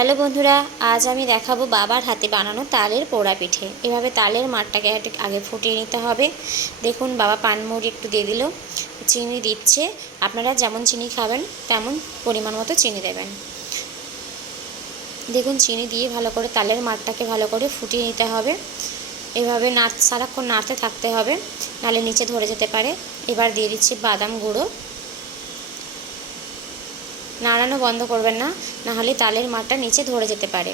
Hello বন্ধুরা, আজ আমি দেখাবো বাবার হাতে বানানো তালের পোড়া পিঠে। এভাবে তালের মাঠটাকে আগে ফুটিয়ে নিতে হবে। দেখুন বাবা পানমুড়ি একটু দিয়ে দিল, চিনি দিচ্ছে। আপনারা যেমন চিনি খাবেন তেমন পরিমাণ মতো চিনি দেবেন। দেখুন চিনি দিয়ে ভালো করে তালের মাঠটাকে ভালো করে ফুটিয়ে নিতে হবে। এভাবে সারাক্ষণ নাড়তে থাকতে হবে, নাহলে নিচে ধরে যেতে পারে। এবার দিয়ে দিচ্ছি বাদাম গুঁড়ো। নাড়ানো বন্ধ করবেন না, নাহলে তালের মাঠটা নিচে ধরে যেতে পারে।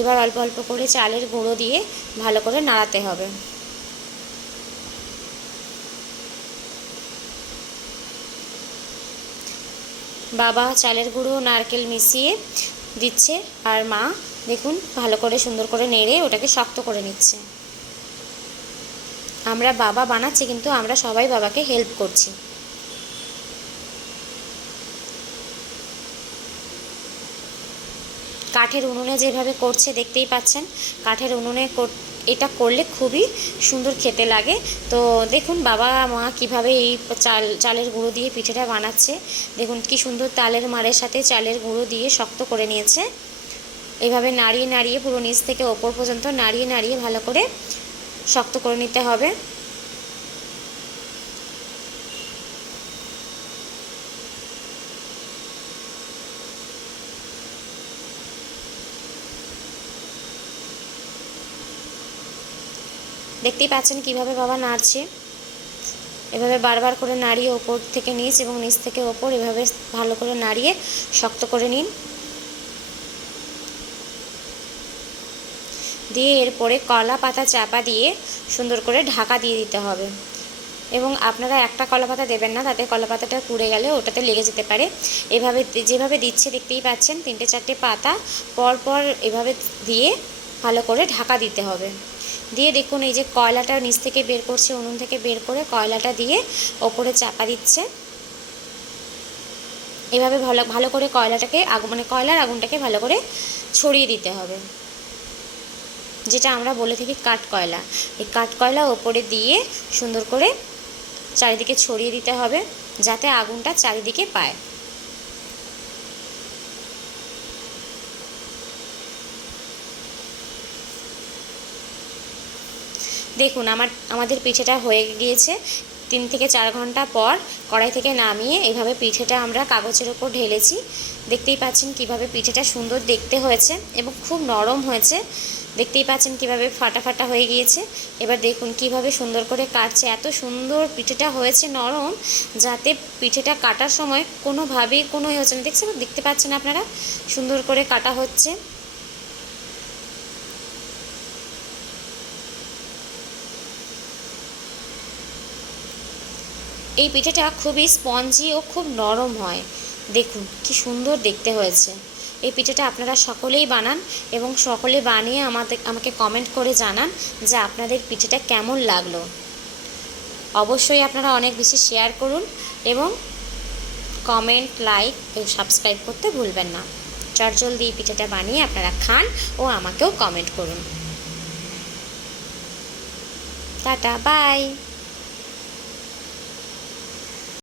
এবার অল্প অল্প করে চালের গুঁড়ো দিয়ে ভালো করে নাড়াতে হবে। বাবা চালের গুঁড়ো নারকেল মিশিয়ে দিচ্ছে, আর মা দেখুন ভালো করে সুন্দর করে নেড়ে ওটাকে শক্ত করে নিচ্ছে। আমরা বাবা বানাচ্ছি, কিন্তু আমরা সবাই বাবাকে হেল্প করছি। কাঠের উনুনে যেভাবে করছে দেখতেই পাচ্ছেন। কাঠের উনুনে এটা করলে খুবই সুন্দর খেতে লাগে। তো দেখুন বাবা মা কিভাবে এই চালের গুঁড়ো দিয়ে পিঠেটা বানাচ্ছে। দেখুন কি সুন্দর তালের মাড়ের সাথে চালের গুঁড়ো দিয়ে শক্ত করে নিয়েছে। এভাবে নাড়িয়ে নাড়িয়ে পুরো নিচ থেকে ওপর পর্যন্ত নাড়িয়ে নাড়িয়ে ভালো করে শক্ত করে নিতে হবে। দেখতেই পাচ্ছেন কিভাবে বাবা নাড়ছে। এভাবে বারবার করে নাড়িয়ে ওপর থেকে নিচ এবং নিচ থেকে ওপর এভাবে ভালো করে নাড়িয়ে শক্ত করে নিন। দিয়ে এরপরে কলা পাতা চাপা দিয়ে সুন্দর করে ঢাকা দিয়ে দিতে হবে। এবং আপনারা একটা কলা পাতা দেবেন না, তাতে কলা পাতাটা পুড়ে গেলে ওটাতে লেগে যেতে পারে। এভাবে যেভাবে দিচ্ছে দেখতেই পাচ্ছেন, 3-4টে পাতা পর পর এভাবে দিয়ে ভালো করে ঢাকা দিতে হবে। দিয়ে দেখুন এই যে কয়লাটা নিচ থেকে বের করছে, উনুন থেকে বের করে কয়লাটা দিয়ে ওপরে চাপা দিচ্ছে। এভাবে ভালো করে কয়লাটাকে কয়লার আগুনটাকে ভালো করে ছড়িয়ে দিতে হবে, যেটা আমরা বলে থাকি কাঠ কয়লা। এই কাঠ কয়লা ওপরে দিয়ে সুন্দর করে চারিদিকে ছড়িয়ে দিতে হবে, যাতে আগুনটা চারিদিকে পায়। দেখুন আমাদের পিঠেটা হয়ে গিয়েছে। 3 থেকে 4 ঘন্টা পর কড়াই থেকে নামিয়ে এইভাবে পিঠেটা আমরা কাগজের ওপর ঢেলেছি। দেখতেই পাচ্ছেন কিভাবে পিঠেটা সুন্দর দেখতে হয়েছে এবং খুব নরম হয়েছে। দেখতেই পাচ্ছেন কিভাবে ফাটা ফাটা হয়ে গিয়েছে। এবার দেখুন কিভাবে সুন্দর করে কাটছে। এত সুন্দর পিঠেটা হয়েছে নরম, যাতে পিঠেটা কাটার সময় কোনোভাবেই কোনো হচ্ছে না। দেখতে পাচ্ছেন আপনারা সুন্দর করে কাটা হচ্ছে। এই পিঠেটা খুবই স্পঞ্জি ও খুব নরম হয়। দেখুন কি সুন্দর দেখতে হয়েছে। এই পিঠেটা আপনারা সকলেই বানান এবং সকলে বানিয়ে আমাকে কমেন্ট করে জানান যে আপনাদের পিঠেটা কেমন লাগলো। অবশ্যই আপনারা অনেক বেশি শেয়ার করুন এবং কমেন্ট, লাইক ও সাবস্ক্রাইব করতে ভুলবেন না। চটজলদি এই পিঠেটা বানিয়ে আপনারা খান ও আমাকেও কমেন্ট করুন। Tata, by.